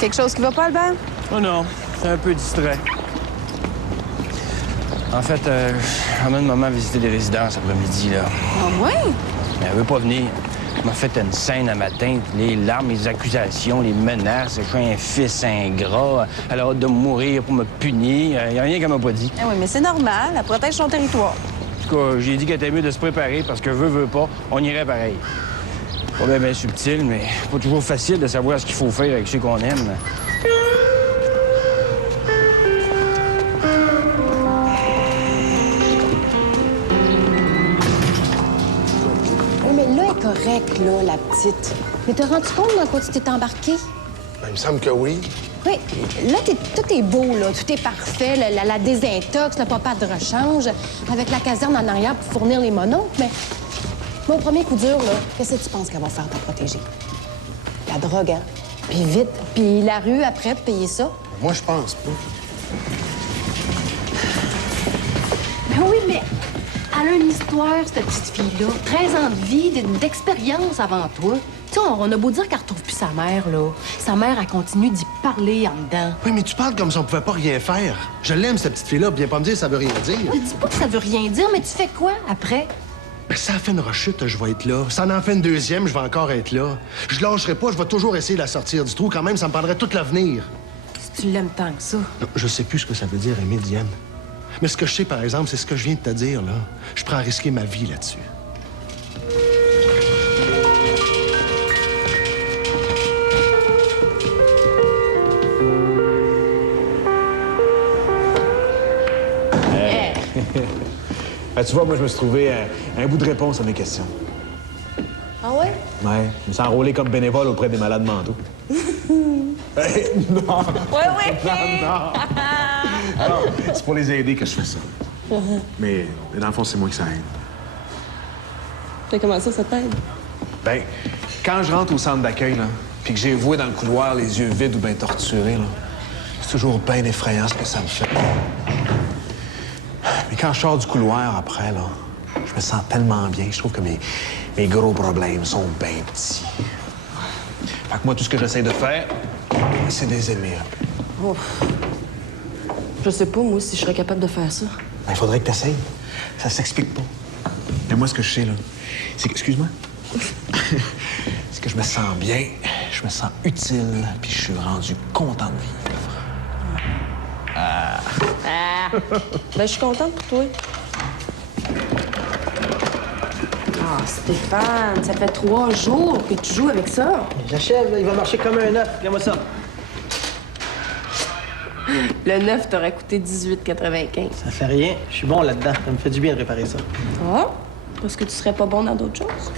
Quelque chose qui va pas, Albert? Oh non, c'est un peu distrait. En fait, j'emmène maman visiter des résidences après-midi, là. Ah ouais? Mais elle veut pas venir. Elle m'a fait une scène à matin. Les larmes, les accusations, les menaces. Je suis un fils ingrat. Elle a hâte de mourir pour me punir. Il n'y a rien qu'elle m'a pas dit. Ah oui, mais c'est normal. Elle protège son territoire. En tout cas, j'ai dit qu'elle était mieux de se préparer parce que veut pas, on irait pareil. Pas bien subtil, mais pas toujours facile de savoir ce qu'il faut faire avec ceux qu'on aime. Oui, mais là, elle est correcte, là, la petite. Mais t'as rendu compte dans quoi tu t'es embarqué? Ben, il me semble que oui. Oui, là, tout est beau, là. Tout est parfait. La désintox, le papa de rechange, avec la caserne en arrière pour fournir les mononcles. Mais au premier coup dur, là, qu'est-ce que tu penses qu'elle va faire pour protéger? La drogue, hein? Puis vite. Puis la rue après, pour payer ça. Moi, je pense pas. Ben oui, mais elle a une histoire, cette petite fille-là. 13 ans de vie, d'expérience avant toi. Tu sais, on a beau dire qu'elle retrouve plus sa mère, là. Sa mère, elle continue d'y parler en dedans. Oui, mais tu parles comme si on pouvait pas rien faire. Je l'aime, cette petite fille-là. Viens pas me dire ça veut rien dire. Ne dis pas que ça veut rien dire, mais tu fais quoi après? Ben, ça a fait une rechute, je vais être là. Ça en fait une deuxième, je vais encore être là. Je lâcherai pas, je vais toujours essayer de la sortir du trou. Quand même, ça me prendrait tout l'avenir. Si tu l'aimes tant que ça. Non, je sais plus ce que ça veut dire, aimer Diane. Mais ce que je sais, par exemple, c'est ce que je viens de te dire, là. Je prends à risquer ma vie là-dessus. Ben, tu vois, moi, je me suis trouvé un bout de réponse à mes questions. Ah ouais? Ouais, je me suis enrôlé comme bénévole auprès des malades mentaux. Hey, non! Ouais. Alors, c'est pour les aider que je fais ça. Mais dans le fond, c'est moi que ça aide. Mais comment ça t'aide? Ben, quand je rentre au centre d'accueil, là, puis que j'ai voué dans le couloir, les yeux vides ou bien torturés, là, c'est toujours bien effrayant ce que ça me fait. Mais quand je sors du couloir après, là, je me sens tellement bien. Je trouve que mes gros problèmes sont bien petits. Fait que moi, tout ce que j'essaie de faire, c'est de les aimer un peu. Ouf. Je sais pas, moi, si je serais capable de faire ça. Ben, il faudrait que tu essayes. Ça s'explique pas. Mais moi, ce que je sais, là, c'est que... Excuse-moi. C'est que je me sens bien, je me sens utile, puis je suis rendu content de vivre. Ben, je suis contente pour toi. Ah, Stéphane, ça fait 3 jours que tu joues avec ça. J'achève, là, il va marcher comme un œuf. Regarde-moi ça. Le neuf t'aurait coûté 18,95. Ça fait rien. Je suis bon là-dedans. Ça me fait du bien de réparer ça. Ah? Parce que tu serais pas bon dans d'autres choses?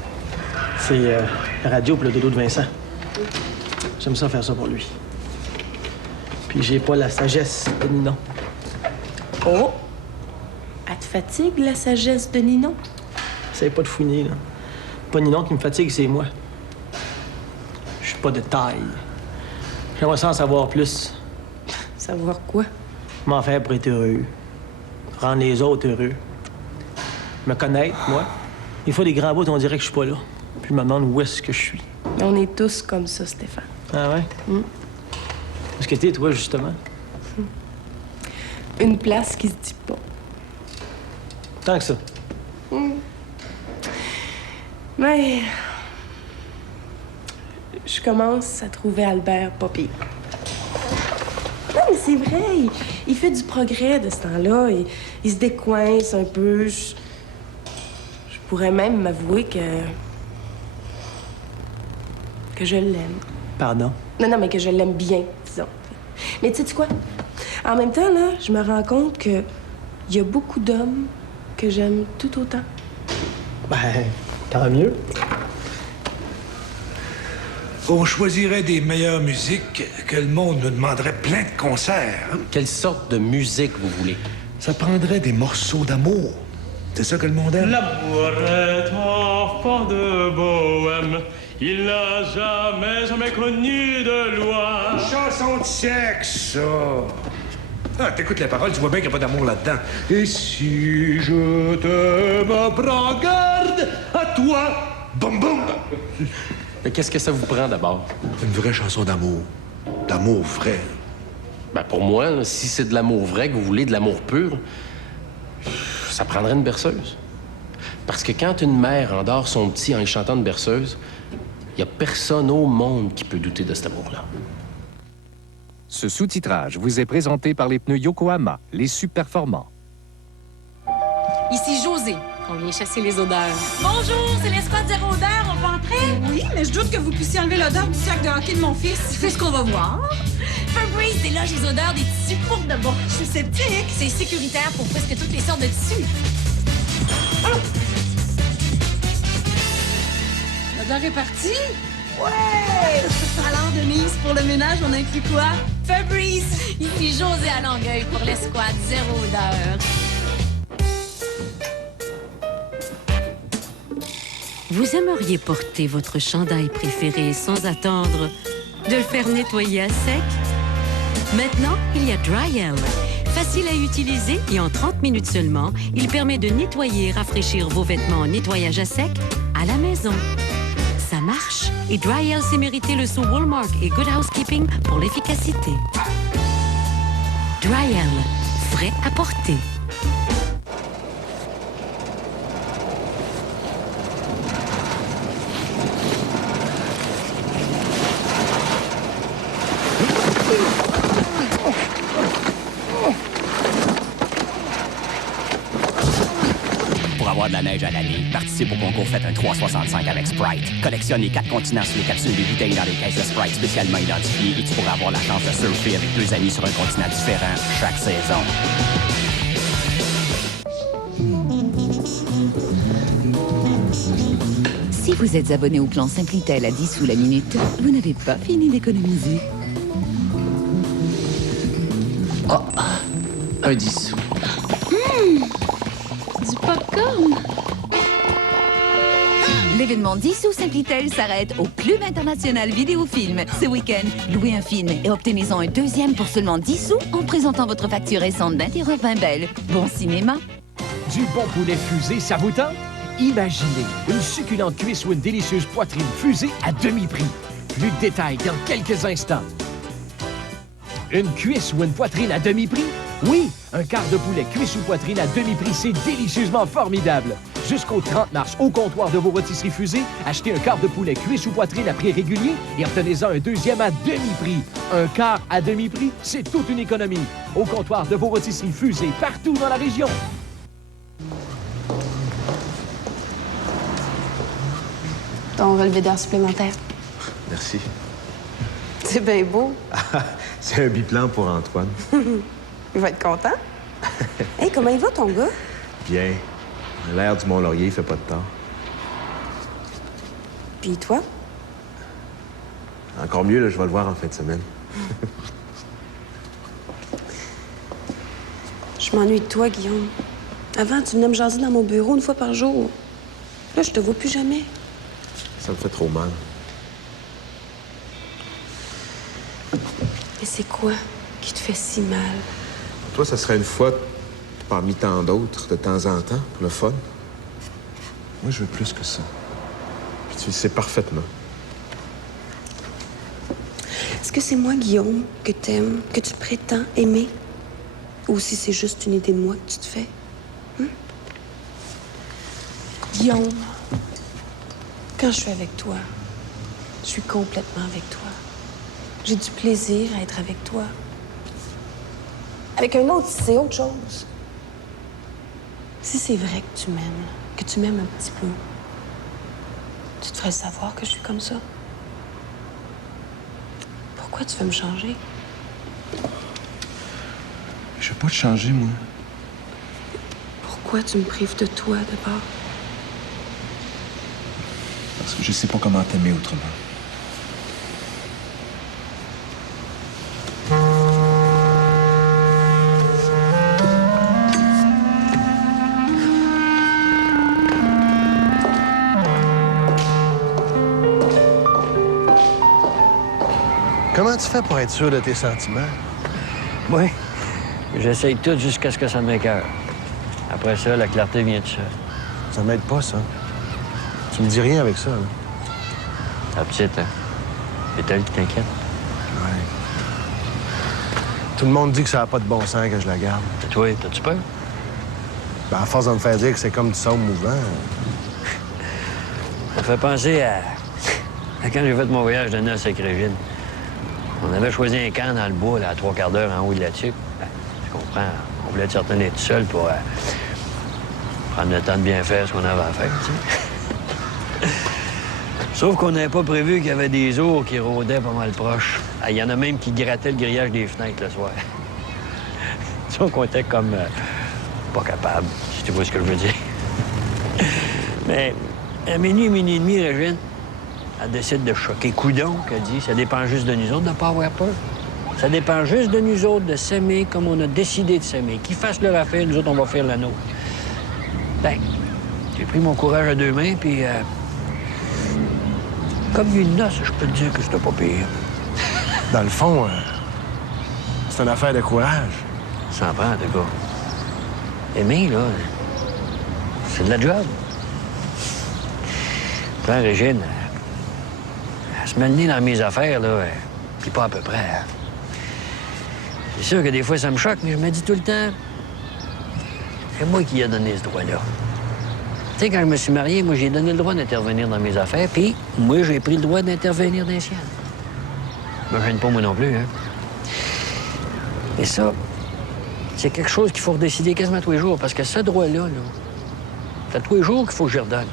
C'est la radio pour le dodo de Vincent. J'aime ça faire ça pour lui. Puis j'ai pas la sagesse de Ninon. Oh! Elle te fatigue, la sagesse de Ninon? Essaye pas de fouiner, là. Pas Ninon qui me fatigue, c'est moi. Je suis pas de taille. J'aimerais ça en savoir plus. Savoir quoi? Comment faire pour être heureux? Rendre les autres heureux? Me connaître, moi? Des fois, des grands bouts, on dirait que je suis pas là. Puis je me demande où est-ce que je suis. On est tous comme ça, Stéphane. Ah ouais? Où est-ce que t'es, toi, justement? Une place qui se dit pas. Tant que ça. Mais... je commence à trouver Albert pas pire. Non, mais c'est vrai, il fait du progrès de ce temps-là. Il se décoince un peu. Je pourrais même m'avouer que je l'aime. Pardon? Non, mais que je l'aime bien, disons. Mais tu sais quoi? En même temps, là, je me rends compte que il y a beaucoup d'hommes que j'aime tout autant. Ben, tant mieux. On choisirait des meilleures musiques que le monde nous demanderait plein de concerts. Hein? Quelle sorte de musique vous voulez? Ça prendrait des morceaux d'amour. C'est ça que le monde aime. L'amour est enfant de bohème. Il n'a jamais connu de loi. Une chanson de sexe, ça. Ah, t'écoutes les paroles, tu vois bien qu'il n'y a pas d'amour là-dedans. Et si je te me prends garde à toi, boum boum. Mais qu'est-ce que ça vous prend d'abord? Une vraie chanson d'amour. D'amour vrai. Ben pour moi, là, si c'est de l'amour vrai que vous voulez, de l'amour pur, ça prendrait une berceuse. Parce que quand une mère endort son petit en y chantant une berceuse, il n'y a personne au monde qui peut douter de cet amour-là. Ce sous-titrage vous est présenté par les pneus Yokohama, les super-performants. Ici José. On vient chasser les odeurs. Bonjour, c'est l'escouade Zéro Odeur. On peut entrer? Oui, mais je doute que vous puissiez enlever l'odeur du sac de hockey de mon fils. C'est ce qu'on va voir. Febreze déloge les odeurs des tissus pour de bon. Je suis sceptique. C'est sécuritaire pour presque toutes les sortes de tissus. L'odeur est partie? Ouais! Alors, Denise, pour le ménage, on inclut quoi? Febreze. Ici José à Longueuil pour l'escouade Zéro Odeur. Vous aimeriez porter votre chandail préféré sans attendre de le faire nettoyer à sec? Maintenant, il y a Dryel. Facile à utiliser et en 30 minutes seulement, il permet de nettoyer et rafraîchir vos vêtements en nettoyage à sec à la maison. Ça marche et Dryel s'est mérité le sceau Walmart et Good Housekeeping pour l'efficacité. Dryel, frais à porter. Pour avoir de la neige à l'année, participe au concours Faites un 365 avec Sprite. Collectionne les 4 continents sur les capsules des bouteilles dans les caisses de Sprite spécialement identifiées et tu pourras avoir la chance de surfer avec 2 amis sur un continent différent chaque saison. Si vous êtes abonné au plan Simplitel à 10 sous la minute, vous n'avez pas fini d'économiser. Oh, un 10. Du popcorn. L'événement 10 sous Simplitel s'arrête au Club international vidéofilm. Ce week-end, louez un film et obtenez-en un deuxième pour seulement 10 sous en présentant votre facture récente d'1,20 €. Bon cinéma! Du bon poulet fusé, ça vous tente? Imaginez une succulente cuisse ou une délicieuse poitrine fusée à demi-prix. Plus de détails dans quelques instants. Une cuisse ou une poitrine à demi-prix? Oui, un quart de poulet cuisse ou poitrine à demi-prix, c'est délicieusement formidable. Jusqu'au 30 mars, au comptoir de vos rôtisseries fusées, achetez un quart de poulet cuisse ou poitrine à prix régulier et obtenez-en un deuxième à demi-prix. Un quart à demi-prix, c'est toute une économie. Au comptoir de vos rôtisseries fusées, partout dans la région. Ton relevé d'air supplémentaire. Merci. C'est bien beau. C'est un biplan pour Antoine. Il va être content. Hey, comment il va, ton gars? Bien. L'air du Mont-Laurier, il fait pas de tort. Puis toi? Encore mieux, là, je vais le voir en fin de semaine. Je m'ennuie de toi, Guillaume. Avant, tu venais me jaser dans mon bureau 1 fois par jour. Là, je te vois plus jamais. Ça me fait trop mal. Et c'est quoi qui te fait si mal? Toi, ça serait une fois parmi tant d'autres, de temps en temps, pour le fun. Moi, je veux plus que ça. Puis tu le sais parfaitement. Est-ce que c'est moi, Guillaume, que t'aimes, que tu prétends aimer? Ou si c'est juste une idée de moi que tu te fais? Guillaume, quand je suis avec toi, je suis complètement avec toi. J'ai du plaisir à être avec toi. Avec un autre, c'est autre chose. Si c'est vrai que tu m'aimes un petit peu, tu te ferais savoir que je suis comme ça. Pourquoi tu veux me changer? Je veux pas te changer, moi. Pourquoi tu me prives de toi, d'abord? Parce que je sais pas comment t'aimer autrement. Comment tu fais pour être sûr de tes sentiments? Oui. J'essaye tout jusqu'à ce que ça m'écoeure. Après ça, la clarté vient de seule. Ça m'aide pas, ça. Tu me dis rien avec ça, là. La petite, hein? C'est elle qui t'inquiète? Ouais. Tout le monde dit que ça n'a pas de bon sens que je la garde. Et toi, t'as-tu peur? Ben, à force de me faire dire que c'est comme du son mouvant. Ça fait penser à quand j'ai fait mon voyage de noces avec Régine. On avait choisi un camp dans le bois, là, à 3/4 d'heure en haut de la tuque. Ben, je comprends. On voulait être certain d'être seul pour prendre le temps de bien faire ce qu'on avait à faire, tu sais. Sauf qu'on n'avait pas prévu qu'il y avait des ours qui rôdaient pas mal proches. Il y en a même qui grattaient le grillage des fenêtres le soir. Donc on était comme pas capable, si tu vois ce que je veux dire. Mais à minuit et demi, Régine, elle décide de choquer coudon, qu'elle dit. Ça dépend juste de nous autres de ne pas avoir peur. Ça dépend juste de nous autres de s'aimer comme on a décidé de s'aimer. Qu'ils fassent leur affaire, nous autres, on va faire la nôtre. Ben, j'ai pris mon courage à 2 mains, puis comme une noce, je peux te dire que c'était pas pire. Dans le fond, c'est une affaire de courage. Ça en prend, en tout cas. Aimer, là, c'est de la job. Prends Régine, elle se met le nez dans mes affaires, là, puis pas à peu près. C'est sûr que des fois, ça me choque, mais je me dis tout le temps, c'est moi qui ai donné ce droit-là. Tu sais, quand je me suis marié, moi, j'ai donné le droit d'intervenir dans mes affaires, puis moi, j'ai pris le droit d'intervenir dans les siennes. Je me gêne pas, moi non plus, hein. Et ça, c'est quelque chose qu'il faut redécider quasiment tous les jours, parce que ce droit-là, là, c'est tous les jours qu'il faut que je redonne.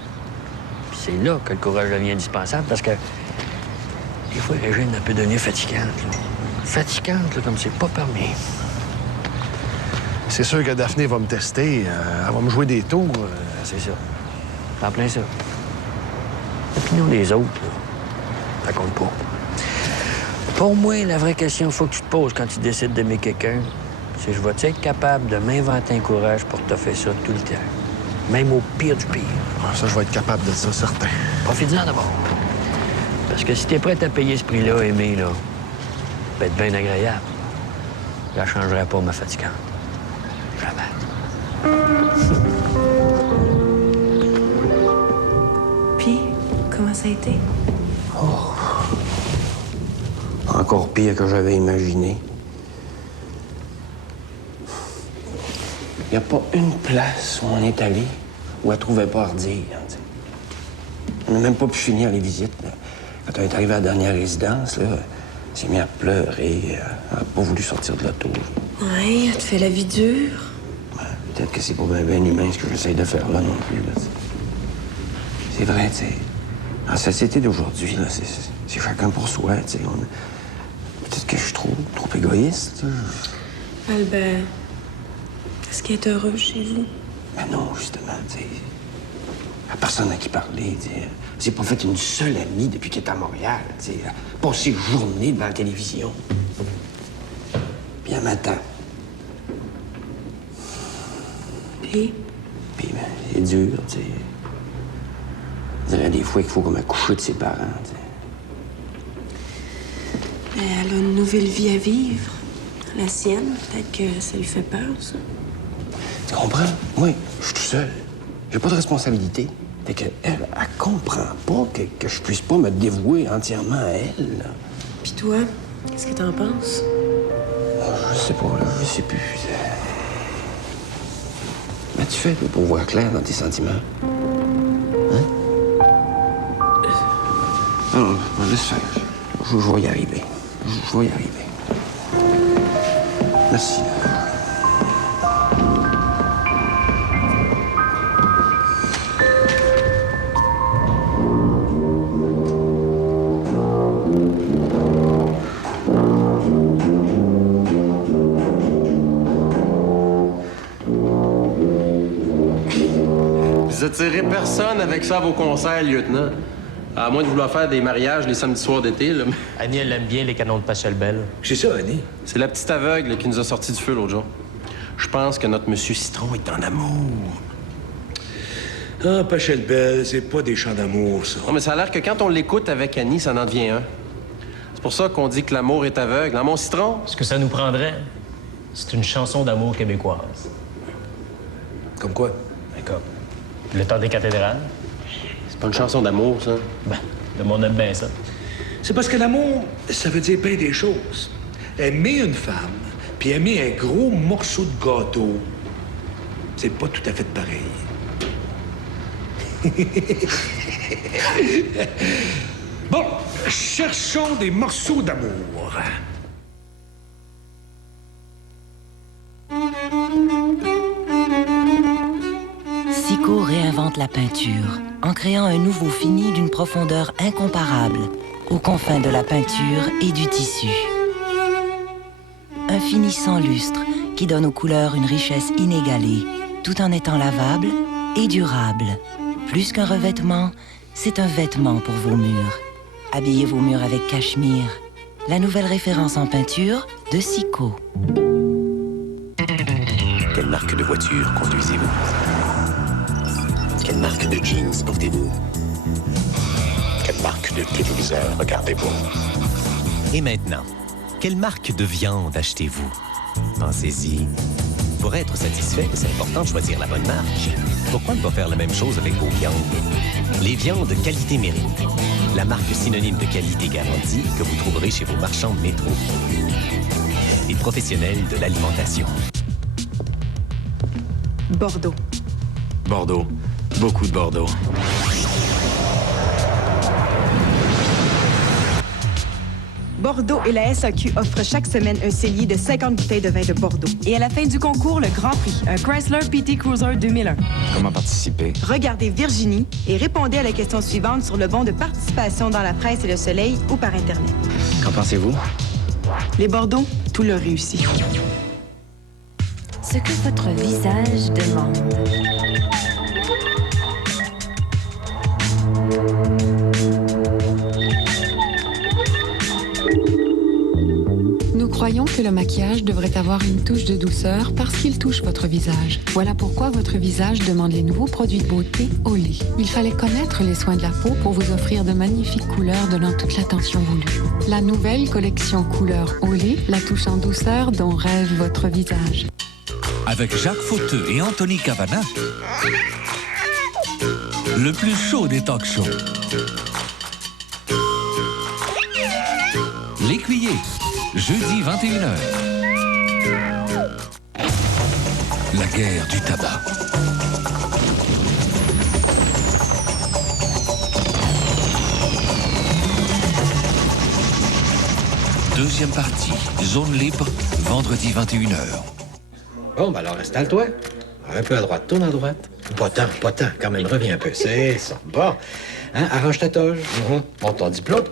Puis c'est là que le courage devient indispensable, parce que des fois, Régine, elle peut devenir fatigante, là. Fatigante, là, comme c'est pas permis. C'est sûr que Daphné va me tester. Elle va me jouer des tours. C'est ça. En plein ça. L'opinion des autres, là, ça compte pas. Pour moi, la vraie question qu'il faut que tu te poses quand tu décides d'aimer quelqu'un, c'est je vais-tu être capable de m'inventer un courage pour te faire ça tout le temps? Même au pire du pire. Ça, je vais être capable de ça, certain. Profite-en d'abord. Parce que si t'es prêt à payer ce prix-là, aimer, là, ça va être bien agréable. Je la changerai pas, ma fatigante. Jamais. Puis, comment ça a été? Oh. Encore pire que j'avais imaginé. Il n'y a pas une place où on est allé où elle trouvait pas à redire. T'sais. On n'a même pas pu finir les visites. Là. Quand on est arrivé à la dernière résidence, là, elle s'est mise à pleurer. Elle n'a pas voulu sortir de l'auto. Ouais, elle te fait la vie dure. Ouais, peut-être que c'est pas bien humain ce que j'essaie de faire là non plus. Là, c'est vrai, tu sais. En société d'aujourd'hui, là, c'est chacun pour soi, tu sais. Peut-être que je suis trop égoïste. Là. Albert, est-ce qu'elle est heureuse chez vous? Ben non, justement, tu sais. La personne à qui parler, tu sais. C'est pas fait une seule amie depuis qu'elle est à Montréal, tu sais. Passer journée devant la télévision. Puis un matin. Puis? Puis, ben, c'est dur, tu sais. Je dirais des fois qu'il faut comme accoucher de ses parents, tu sais. Mais elle a une nouvelle vie à vivre. La sienne, peut-être que ça lui fait peur, ça. Tu comprends? Moi, je suis tout seul. J'ai pas de responsabilité. Fait qu'elle, elle comprend pas que je puisse pas me dévouer entièrement à elle, là. Puis toi, qu'est-ce que t'en penses? Je sais pas, là. Je sais plus. Mais tu fais pour voir clair dans tes sentiments. Hein? Non, laisse faire. Je vais y arriver. Je vais y arriver. Merci. Vous attirez personne avec ça à vos concerts, lieutenant. À moins de vouloir faire des mariages les samedis soirs d'été, là. Annie, elle aime bien les canons de Pachelbel. C'est ça, Annie? C'est la petite aveugle qui nous a sortis du feu l'autre jour. Je pense que notre monsieur Citron est en amour. Ah, Pachelbel, c'est pas des chants d'amour, ça. Non, mais ça a l'air que quand on l'écoute avec Annie, ça en devient un. C'est pour ça qu'on dit que l'amour est aveugle. Hein, mon Citron? Ce que ça nous prendrait, c'est une chanson d'amour québécoise. Comme quoi? Ben, comme Le temps des cathédrales. C'est pas une chanson d'amour, ça? Ben, le monde aime bien ça. C'est parce que l'amour, ça veut dire bien des choses. Aimer une femme, puis aimer un gros morceau de gâteau, c'est pas tout à fait pareil. Bon, cherchons des morceaux d'amour. Sico réinvente la peinture en créant un nouveau fini d'une profondeur incomparable aux confins de la peinture et du tissu. Un fini sans lustre qui donne aux couleurs une richesse inégalée, tout en étant lavable et durable. Plus qu'un revêtement, c'est un vêtement pour vos murs. Habillez vos murs avec Cachemire, la nouvelle référence en peinture de Sico. Quelle marque de voiture conduisez-vous? Quelle marque de jeans portez-vous? Quelle marque de téléviseur regardez-vous? Et maintenant, quelle marque de viande achetez-vous? Pensez-y. Pour être satisfait, c'est important de choisir la bonne marque. Pourquoi ne pas faire la même chose avec vos viandes? Les viandes Qualité Mérite. La marque synonyme de qualité garantie que vous trouverez chez vos marchands de métro. Les professionnels de l'alimentation. Bordeaux. Bordeaux. Beaucoup de Bordeaux. Bordeaux et la SAQ offrent chaque semaine un cellier de 50 bouteilles de vin de Bordeaux. Et à la fin du concours, le Grand Prix, un Chrysler PT Cruiser 2001. Comment participer? Regardez Virginie et répondez à la question suivante sur le bon de participation dans la presse et le soleil ou par Internet. Qu'en pensez-vous? Les Bordeaux, tout leur réussit. Ce que votre visage demande. Nous croyons que le maquillage devrait avoir une touche de douceur parce qu'il touche votre visage. Voilà pourquoi votre visage demande les nouveaux produits de beauté Olé. Il fallait connaître les soins de la peau pour vous offrir de magnifiques couleurs donnant toute l'attention voulue. La nouvelle collection couleur Olé, la touche en douceur dont rêve votre visage. Avec Jacques Fauteux et Anthony Cavana, le plus chaud des talk shows. L'Écuyer, jeudi 21h. La guerre du tabac. Deuxième partie, zone libre, vendredi 21h. Bon, ben alors installe-toi. Un peu à droite, tourne à droite. Pas tant, quand même, reviens un peu. C'est ça. Bon. Hein, arrange ta toge. Monte ton diplôme.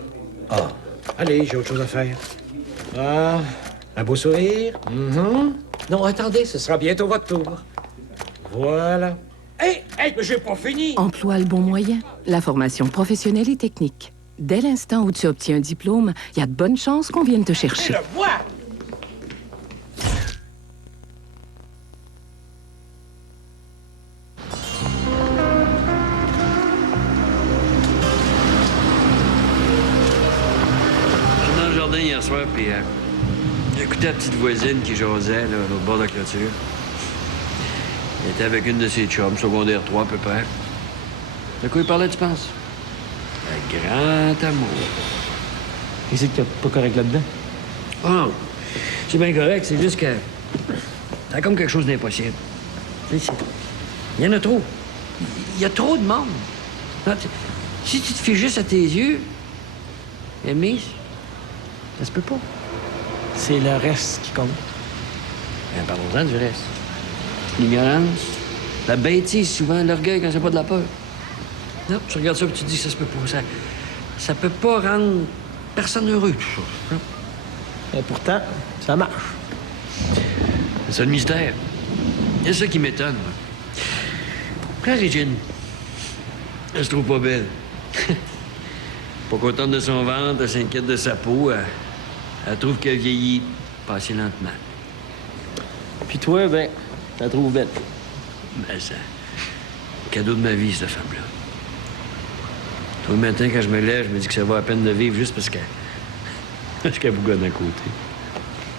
Ah. Allez, j'ai autre chose à faire. Ah. Un beau sourire. Non, attendez, ce sera bientôt votre tour. Voilà. Hey, mais j'ai pas fini. Emploie le bon moyen, la formation professionnelle et technique. Dès l'instant où tu obtiens un diplôme, il y a de bonnes chances qu'on vienne te chercher. Le vois! Hier soir, puis j'ai écouté la petite voisine qui jasait, là, à l'autre bord de la clôture. Elle était avec une de ses chums, secondaire 3 à peu près. De quoi il parlait, tu penses? Le grand amour. Qu'est-ce qu'il y a pas correct là-dedans? Oh non, c'est bien correct, c'est juste que c'est comme quelque chose d'impossible. Il y en a trop. Il y a trop de monde. Non, si tu te fies juste à tes yeux, aimer, ça se peut pas. C'est le reste qui compte. Ben, parlons-en du reste. L'ignorance, la bêtise, souvent, l'orgueil quand c'est pas de la peur. Non, tu regardes ça et tu te dis que ça se peut pas. Ça peut pas rendre personne heureux, tout ça. Et pourtant, ça marche. C'est ça le mystère. C'est ça qui m'étonne, moi. Pourquoi Régine, elle se trouve pas belle? Pas contente de son ventre, elle s'inquiète de sa peau, elle trouve qu'elle vieillit pas assez lentement. Puis toi, ben, tu la trouves belle. Ben, c'est le cadeau de ma vie, cette femme-là. Tous les matins, quand je me lève, je me dis que ça vaut la peine de vivre juste parce qu'elle bougonne à côté.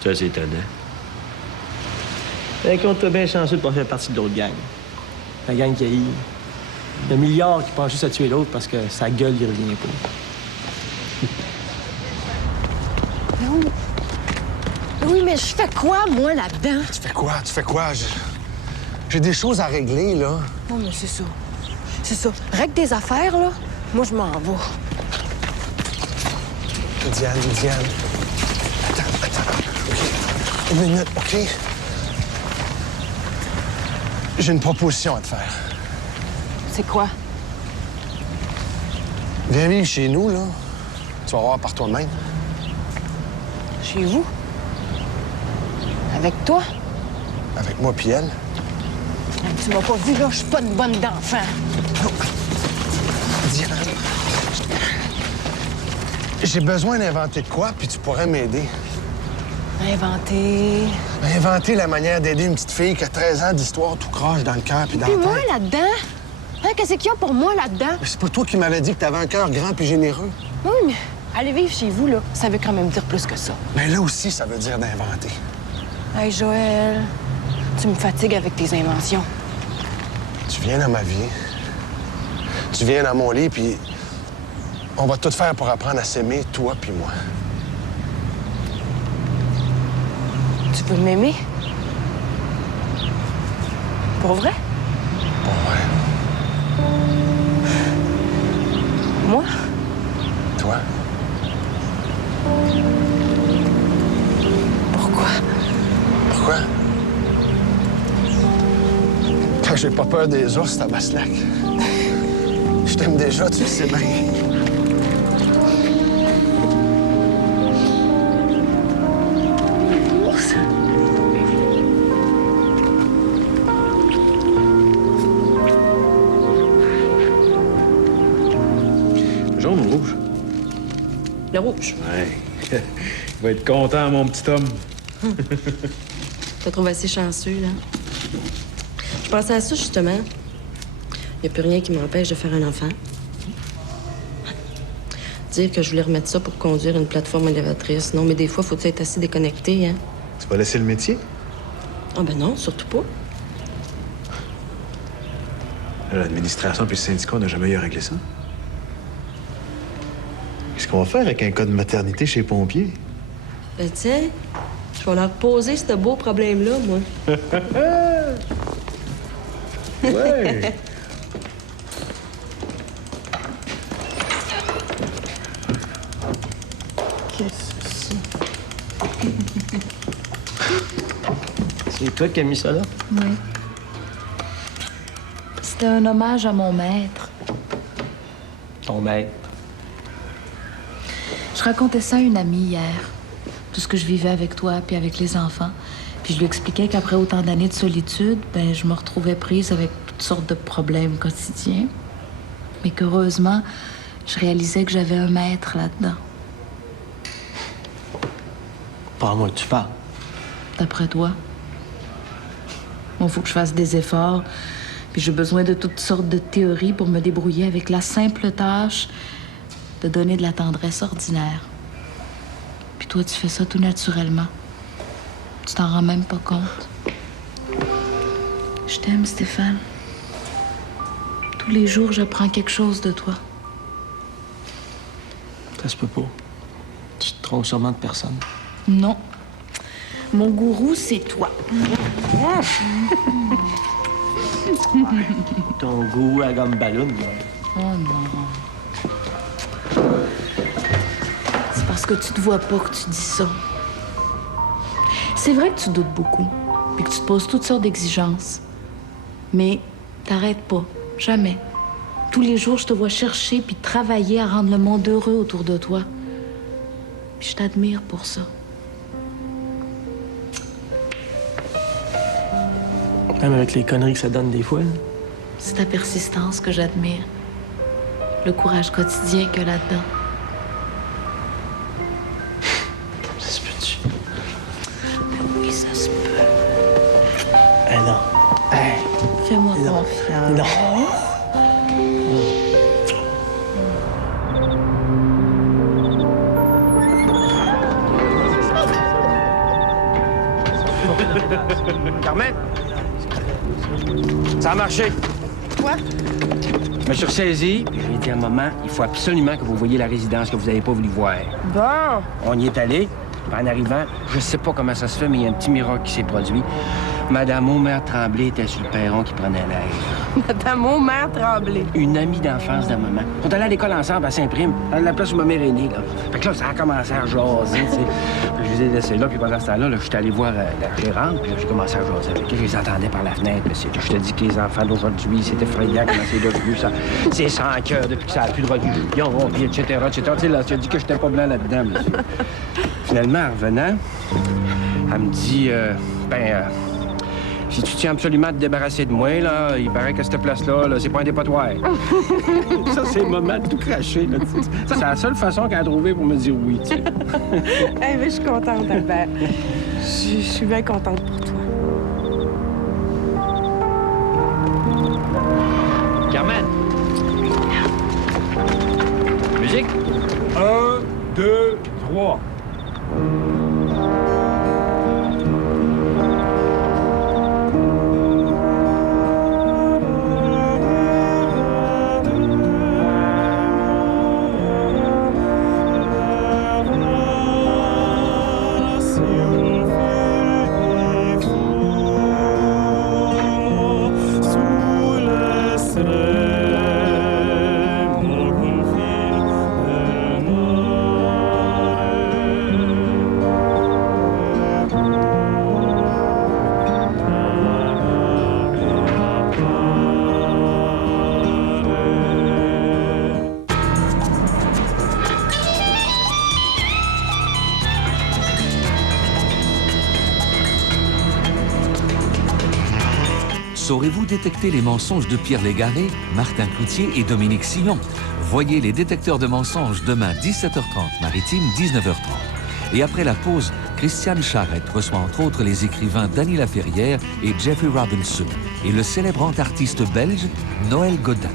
Ça, c'est étonnant. Ben, compte-toi bien chanceux de pas faire partie de l'autre gang. La gang qui a eu. Il y a un milliard qui pense juste à tuer l'autre parce que sa gueule, il revient pas. Là Oui, mais je fais quoi, moi, là-dedans? Tu fais quoi? Tu fais quoi? J'ai des choses à régler, là. Non, mais c'est ça. C'est ça. Règle tes affaires, là. Moi, je m'en vais. Diane. Attends. OK. Une minute, OK? J'ai une proposition à te faire. C'est quoi? Viens vivre chez nous, là. Tu vas voir par toi-même. Chez vous? Avec toi? Avec moi puis elle. Tu m'as pas vu, là. Je suis pas une bonne d'enfant. Diane, j'ai besoin d'inventer de quoi, puis tu pourrais m'aider. Inventer la manière d'aider une petite fille qui a 13 ans d'histoire tout croche dans le cœur puis dans la Puis tête. moi, là-dedans? Hein, qu'est-ce qu'il y a pour moi, là-dedans? Mais c'est pas toi qui m'avais dit que t'avais un cœur grand puis généreux. Oui, mais aller vivre chez vous, là, ça veut quand même dire plus que ça. Mais là aussi, ça veut dire d'inventer. Hey, Joël, tu me fatigues avec tes inventions. Tu viens dans ma vie. Tu viens dans mon lit, puis on va tout faire pour apprendre à s'aimer, toi puis moi. Tu veux m'aimer? Pour vrai? Pour vrai. Moi? Toi? Pourquoi? Pourquoi? Quand j'ai pas peur des ours, tabaslac. Je t'aime déjà, tu le sais bien. Jaune ou rouge? Le rouge. Ouais. Il va être content, mon petit homme. Je te trouve assez chanceux, là. Je pensais à ça, justement. Il n'y a plus rien qui m'empêche de faire un enfant. Dire que je voulais remettre ça pour conduire une plateforme élévatrice. Non, mais des fois, faut être assez déconnecté, hein? Tu vas laisser le métier? Ah ben non, surtout pas. L'administration puis le syndicat, on n'a jamais eu à régler ça. Qu'est-ce qu'on va faire avec un cas de maternité chez les pompiers? Ben tiens, je vais leur poser ce beau problème-là, moi. Ouais. Qu'est-ce que c'est? C'est toi qui as mis ça là? Oui. C'était un hommage à mon maître. Ton maître. Je racontais ça à une amie hier. Tout ce que je vivais avec toi puis avec les enfants. Puis je lui expliquais qu'après autant d'années de solitude, ben je me retrouvais prise avec toutes sortes de problèmes quotidiens. Mais qu'heureusement, je réalisais que j'avais un maître là-dedans. Pas à moi que tu parles. D'après toi? Bon, faut que je fasse des efforts. Puis j'ai besoin de toutes sortes de théories pour me débrouiller avec la simple tâche de donner de la tendresse ordinaire. Puis toi, tu fais ça tout naturellement. Tu t'en rends même pas compte. Je t'aime, Stéphane. Tous les jours, j'apprends quelque chose de toi. Ça se peut pas. Tu te trompes sûrement de personne. Non. Mon gourou, c'est toi. Ton goût à gomme ballon. Oh non. C'est parce que tu te vois pas que tu dis ça. C'est vrai que tu doutes beaucoup, puis que tu te poses toutes sortes d'exigences. Mais t'arrêtes pas, jamais. Tous les jours, je te vois chercher puis travailler à rendre le monde heureux autour de toi. Puis je t'admire pour ça. Même avec les conneries que ça donne des fois. C'est ta persistance que j'admire. Le courage quotidien qu'il y a là-dedans. Ça se peut-tu? Oui, ça se peut. Eh non. Hey. Fais-moi Non. confiance. Non. Carmen? Ça a marché. Quoi? Je me suis ressaisi, puis j'ai dit à maman, il faut absolument que vous voyiez la résidence que vous n'avez pas voulu voir. Bon. On y est allé. En arrivant, je sais pas comment ça se fait, mais il y a un petit miracle qui s'est produit. Madame Omer Tremblay était sur le perron qui prenait l'air. Madame Omer Tremblay. Une amie d'enfance de maman. On est allés à l'école ensemble à Saint-Prime, à la place où ma mère est née, là. Fait que là, ça a commencé à jaser, tu sais. Puis je les ai laissés là, puis pendant ce temps-là, je suis allé voir la gérante, puis là, j'ai commencé à jaser avec eux. Je les entendais par la fenêtre. Je te dis que les enfants d'aujourd'hui, c'est effrayant comment c'est devenu, ça. C'est sans cœur depuis que ça n'a plus de religion, puis etc., etc. Tu sais, là, tu as dit que j'étais pas blanc là-dedans, monsieur. Finalement, en revenant, elle me dit, si tu tiens absolument à te débarrasser de moi, là, il paraît que cette place-là, là, c'est pas un dépotoir. Ça, c'est le moment de tout cracher, là. Ça, c'est la seule façon qu'elle a trouvé pour me dire oui, tu sais. Hey, mais je suis contente, Albert. Je suis bien contente pour toi. Carmen! Musique? 1, 2, 3. Saurez-vous détecter les mensonges de Pierre Légaré, Martin Cloutier et Dominique Sillon? Voyez les détecteurs de mensonges demain 17h30 maritime, 19h30. Et après la pause, Christiane Charette reçoit entre autres les écrivains Dany Laferrière et Jeffrey Robinson et le célèbre artiste belge Noël Godin.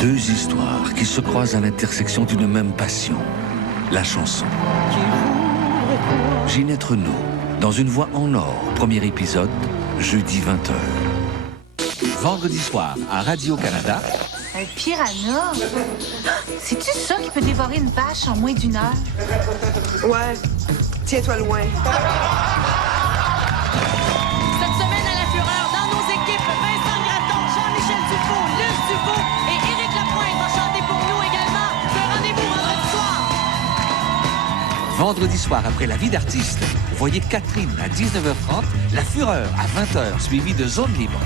Deux histoires qui se croisent à l'intersection d'une même passion, la chanson. Ginette Renaud, dans Une voix en or, premier épisode, jeudi 20h. Vendredi soir, à Radio-Canada. Un piranha? C'est-tu ça qui peut dévorer une vache en moins d'une heure? Ouais. Tiens-toi loin. Cette semaine à la Fureur, dans nos équipes, Vincent Gratton, Jean-Michel Dufault, Luc Dufault et Éric Lapointe vont chanter pour nous également. Le rendez-vous vendredi soir. Vendredi soir, après La vie d'artiste, voyez Catherine à 19h30, La Fureur à 20h, suivi de Zone libre.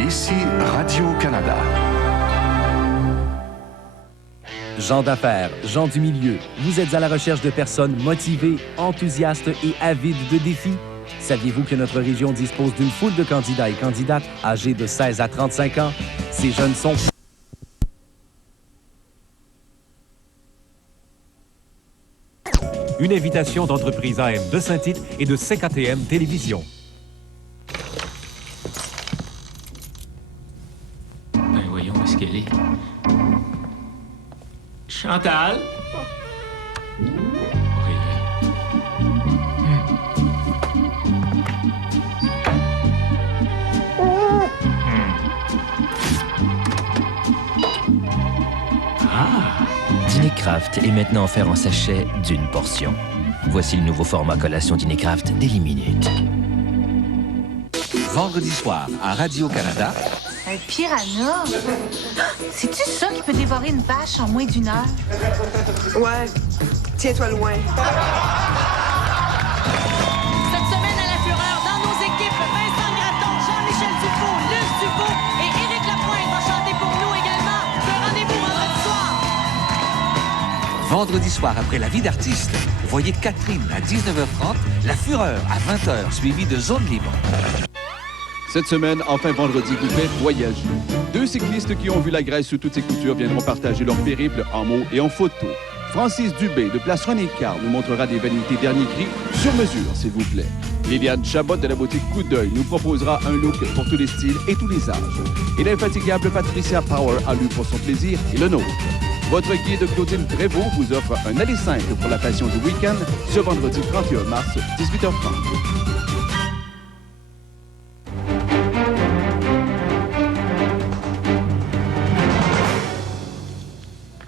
Ici Radio-Canada. Gens d'affaires, gens du milieu, vous êtes à la recherche de personnes motivées, enthousiastes et avides de défis? Saviez-vous que notre région dispose d'une foule de candidats et candidates âgés de 16 à 35 ans? Ces jeunes sont... Une invitation d'entreprise AM de Saint-Tite et de CKTM Télévision. Ben voyons où est-ce qu'elle est. Chantal? Dîner Craft est maintenant offert en sachet d'une portion. Voici le nouveau format collation Dîner Craft Daily Minute. Vendredi soir, à Radio-Canada. Un piranha? C'est-tu ça qui peut dévorer une vache en moins d'une heure? Ouais. Tiens-toi loin. Cette semaine à la Fureur, dans nos équipes, Vincent Gratton, Jean-Michel Dufault, Luc Dufault et Éric Lapointe vont chanter pour nous également. Le rendez-vous vendredi soir. Vendredi soir, après La vie d'artiste, voyez Catherine à 19h30, La Fureur à 20h, suivi de Zone libre. Cette semaine, enfin vendredi, vous faites voyager. 2 cyclistes qui ont vu la Grèce sous toutes ses coutures viendront partager leur périple en mots et en photos. Francis Dubé de Place René Carl nous montrera des vanités dernier cri sur mesure, s'il vous plaît. Liliane Chabot de la boutique Coup d'œil nous proposera un look pour tous les styles et tous les âges. Et l'infatigable Patricia Power a lu pour son plaisir et le nôtre. Votre guide Claudine Prévost vous offre un aller simple pour la passion du week-end ce vendredi 31 mars, 18h30.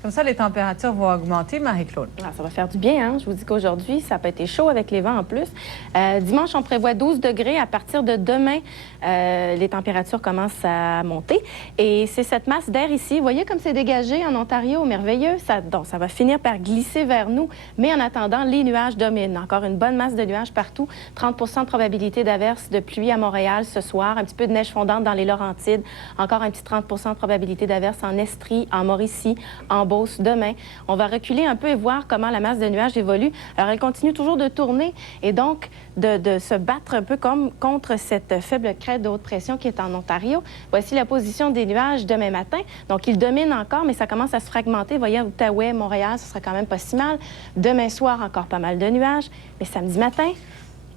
Comme ça, les températures vont augmenter, Marie-Claude. Ah, ça va faire du bien, hein? Je vous dis qu'aujourd'hui, ça peut être chaud avec les vents en plus. Dimanche, on prévoit 12 degrés. À partir de demain, les températures commencent à monter. Et c'est cette masse d'air ici. Vous voyez comme c'est dégagé en Ontario, merveilleux. Donc, ça va finir par glisser vers nous. Mais en attendant, les nuages dominent. Encore une bonne masse de nuages partout. 30 de probabilité d'averse de pluie à Montréal ce soir. Un petit peu de neige fondante dans les Laurentides. Encore un petit 30 de probabilité d'averse en Estrie, en Mauricie, en Beauce demain. On va reculer un peu et voir comment la masse de nuages évolue. Alors, elle continue toujours de tourner et donc de se battre un peu comme contre cette faible crête de haute pression qui est en Ontario. Voici la position des nuages demain matin. Donc, ils dominent encore, mais ça commence à se fragmenter. Vous voyez, à Outaouais, Montréal, ce sera quand même pas si mal. Demain soir, encore pas mal de nuages. Mais samedi matin,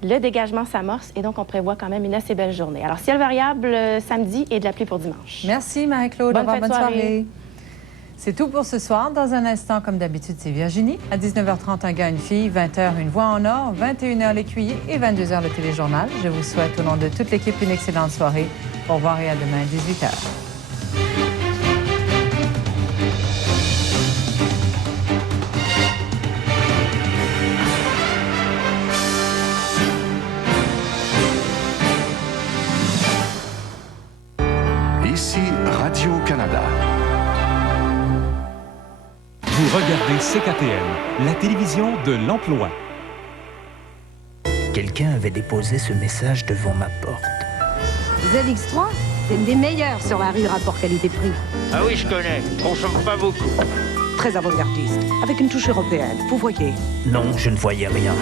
le dégagement s'amorce et donc on prévoit quand même une assez belle journée. Alors, ciel variable samedi et de la pluie pour dimanche. Merci, Marie-Claude. Bonne soirée. C'est tout pour ce soir. Dans un instant, comme d'habitude, c'est Virginie. À 19h30, un gars, une fille. 20h, une voix en or. 21h, l'écuyer. Et 22h, le téléjournal. Je vous souhaite, au nom de toute l'équipe, une excellente soirée. Au revoir et à demain, 18h. Ici Radio-Canada. Vous regardez CKTM, la télévision de l'emploi. Quelqu'un avait déposé ce message devant ma porte. ZX3, c'est une des meilleures sur la rue rapport qualité-prix. Ah oui, je connais. Consomme pas beaucoup. Très avant-gardiste, avec une touche européenne, vous voyez. Non, je ne voyais rien.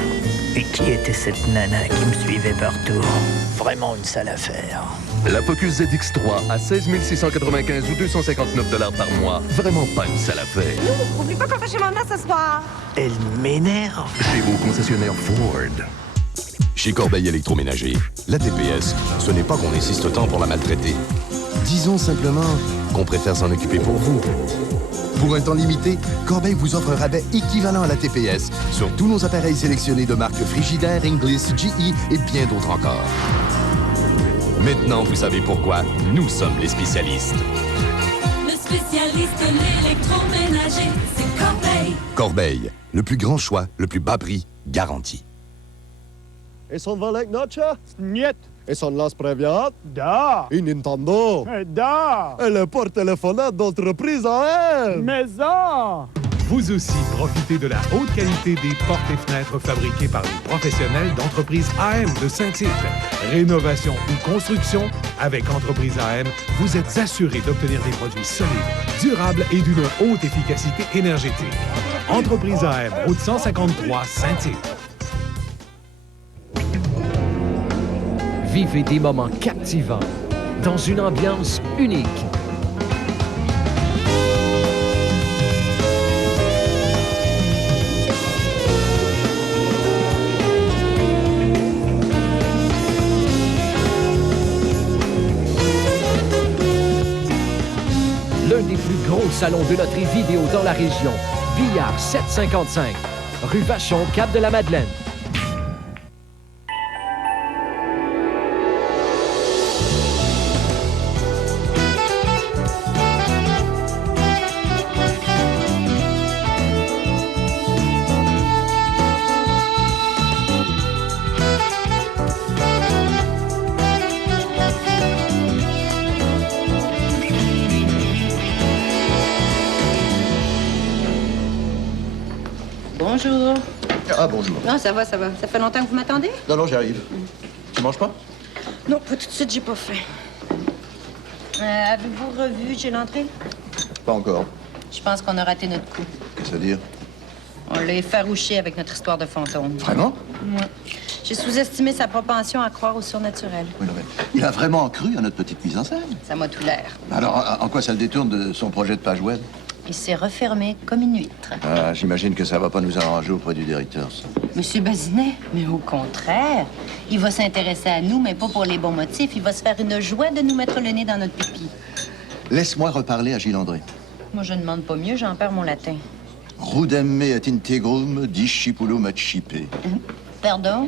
Et qui était cette nana qui me suivait partout? Vraiment une sale affaire. La Focus ZX3 à 16 695 ou 259 $ par mois. Vraiment pas une sale affaire. N'oublie pas qu'on va chez Manda ce soir. Elle m'énerve. Chez vos concessionnaires Ford. Chez Corbeil Électroménager, la TPS, ce n'est pas qu'on insiste tant pour la maltraiter. Disons simplement qu'on préfère s'en occuper pour vous. Pour un temps limité, Corbeil vous offre un rabais équivalent à la TPS sur tous nos appareils sélectionnés de marques Frigidaire, Inglis, GE et bien d'autres encore. Maintenant, vous savez pourquoi nous sommes les spécialistes. Le spécialiste de l'électroménager, c'est Corbeil. Corbeil, le plus grand choix, le plus bas prix, garanti. Est-ce qu'on va avec Notcha? Niet. Est-ce qu'on lance Préviat? Da. Et Nintendo? Da. Et le porte-téléphonate d'entreprise en elle? Maison! Vous aussi, profitez de la haute qualité des portes et fenêtres fabriquées par les professionnels d'Entreprise AM de Saint-Tite. Rénovation ou construction, avec Entreprise AM, vous êtes assuré d'obtenir des produits solides, durables et d'une haute efficacité énergétique. Entreprise AM, route 153, Saint-Tite. Vivez des moments captivants dans une ambiance unique. L'un des plus gros salons de loterie vidéo dans la région, Billard 755, rue Vachon, Cap-de-la-Madeleine. Bonjour. Ah, bonjour. Non, ça va, ça va. Ça fait longtemps que vous m'attendez? Non, non, j'arrive. Tu manges pas? Non, pas tout de suite, j'ai pas faim. Avez-vous revu J'ai l'entrée? Pas encore. Je pense qu'on a raté notre coup. Qu'est-ce que ça veut dire? On l'a effarouché avec notre histoire de fantôme. Vraiment? Ouais. J'ai sous-estimé sa propension à croire au surnaturel. Oui, non, mais il a vraiment cru à notre petite mise en scène. Ça m'a tout l'air. Alors, en quoi ça le détourne de son projet de page web? Il s'est refermé comme une huître. Ah, j'imagine que ça va pas nous arranger auprès du directeur, ça. Monsieur Bazinet, mais au contraire. Il va s'intéresser à nous, mais pas pour les bons motifs. Il va se faire une joie de nous mettre le nez dans notre pipi. Laisse-moi reparler à Gilles André. Moi, je ne demande pas mieux, j'en perds mon latin. Rudem et integrum discipulum et chipe. Pardon?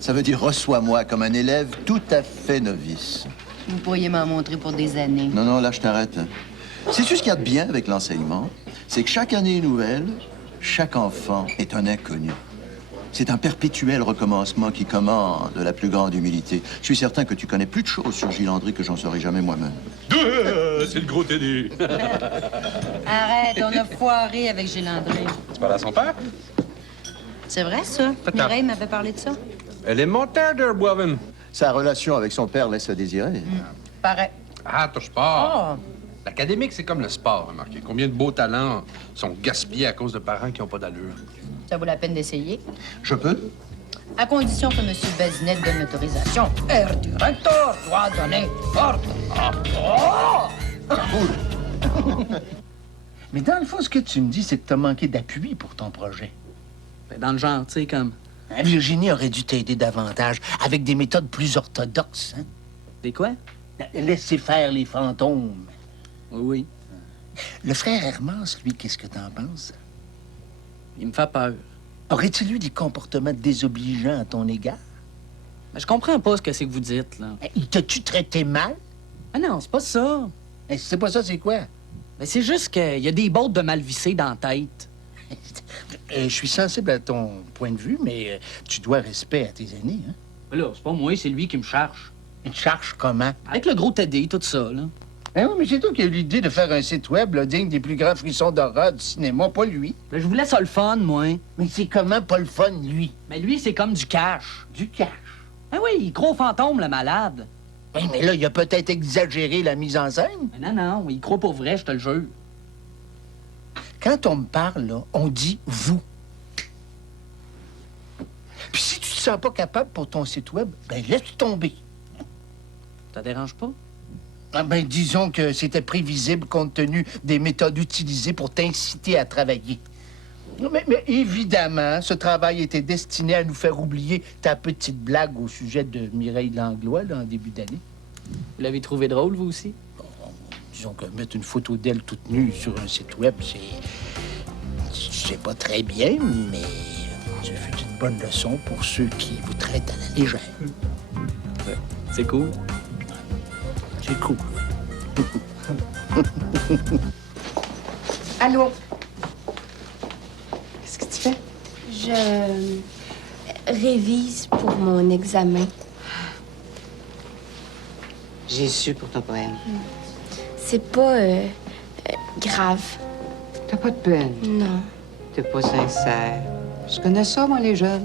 Ça veut dire reçois-moi comme un élève tout à fait novice. Vous pourriez m'en montrer pour des années. Non, non, là, je t'arrête. Sais-tu ce qu'il y a de bien avec l'enseignement? C'est que chaque année nouvelle, chaque enfant est un inconnu. C'est un perpétuel recommencement qui commande de la plus grande humilité. Je suis certain que tu connais plus de choses sur Gilles André que j'en saurais jamais moi-même. C'est le gros Teddy. Arrête, on a foiré avec Gilles André. Tu parles à son père? C'est vrai, ça? Mireille m'avait parlé de ça. Elle est montée de Boivin. Sa relation avec son père laisse à désirer. Paraît. Ah, touche pas. L'académique, c'est comme le sport, remarquez. Combien de beaux talents sont gaspillés à cause de parents qui n'ont pas d'allure? Ça vaut la peine d'essayer. Je peux? À condition que M. Bazinet donne l'autorisation. Herr directeur doit donner ordre. Mais dans le fond, ce que tu me dis, c'est que t'as manqué d'appui pour ton projet. Dans le genre, tu sais, comme... Virginie aurait dû t'aider davantage, avec des méthodes plus orthodoxes, hein? Des quoi? Laisser faire les fantômes. Oui. Le frère Hermance, lui, qu'est-ce que t'en penses? Il me fait peur. Aurait-il eu des comportements désobligeants à ton égard? Mais je comprends pas ce que c'est que vous dites, là. Il t'a-tu traité mal? Ah non, c'est pas ça. Si c'est pas ça, c'est quoi? Mais c'est juste qu'il y a des bottes de mal vissées dans la tête. Je suis sensible à ton point de vue, mais tu dois respect à tes aînés, hein? Mais là, c'est pas moi, c'est lui qui me cherche. Il te cherche comment? Avec le gros Teddy, tout ça, là. Ben oui, mais c'est toi qui as eu l'idée de faire un site web là, digne des plus grands frissons d'horreur du cinéma, pas lui. Ben, je voulais ça le fun, moi. Mais c'est comment pas le fun, lui? Mais lui, c'est comme du cash. Du cash? Ben oui, gros fantôme, le malade. Oui, mais là, il a peut-être exagéré la mise en scène. Mais non, il croit pour vrai, je te le jure. Quand on me parle, là, on dit « vous ». Puis si tu te sens pas capable pour ton site web, ben laisse tomber. Ça dérange pas? Ah ben, disons que c'était prévisible compte tenu des méthodes utilisées pour t'inciter à travailler. Mais évidemment, ce travail était destiné à nous faire oublier ta petite blague au sujet de Mireille Langlois, là, en début d'année. Vous l'avez trouvé drôle, vous aussi? Bon, disons que mettre une photo d'elle toute nue sur un site web, c'est pas très bien, mais ça fait une bonne leçon pour ceux qui vous traitent à la légère. C'est cool. C'est cool. Allô? Qu'est-ce que tu fais? Je révise pour mon examen. J'ai su pour ton poème. C'est pas grave. T'as pas de peine? Non. T'es pas sincère. Je connais ça, moi, les jeunes.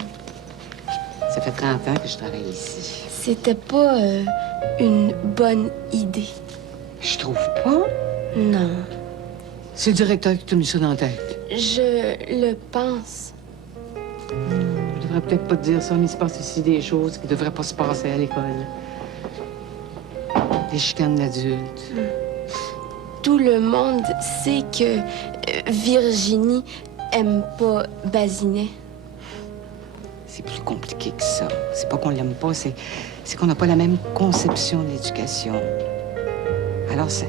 Ça fait 30 ans que je travaille ici. C'était pas une bonne idée. Je trouve pas. Non. C'est le directeur qui t'a mis ça dans la tête. Je le pense. Je devrais peut-être pas te dire ça, mais il se passe ici des choses qui devraient pas se passer à l'école. Des chicanes d'adultes. Tout le monde sait que Virginie aime pas Bazinet. C'est plus compliqué que ça. C'est pas qu'on l'aime pas, c'est qu'on n'a pas la même conception de l'éducation. Alors ça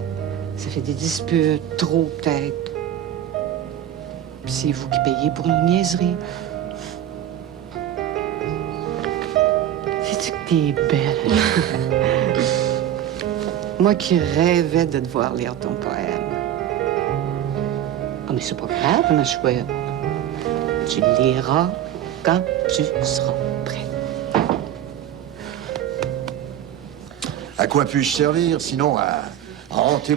fait des disputes, trop peut-être. Puis c'est vous qui payez pour une niaiserie. Sais-tu que t'es belle? Moi qui rêvais de te voir lire ton poème. Ah, mais c'est pas grave, ma chouette. Tu le liras quand tu seras prêt. À quoi puis-je servir, sinon à hanter moi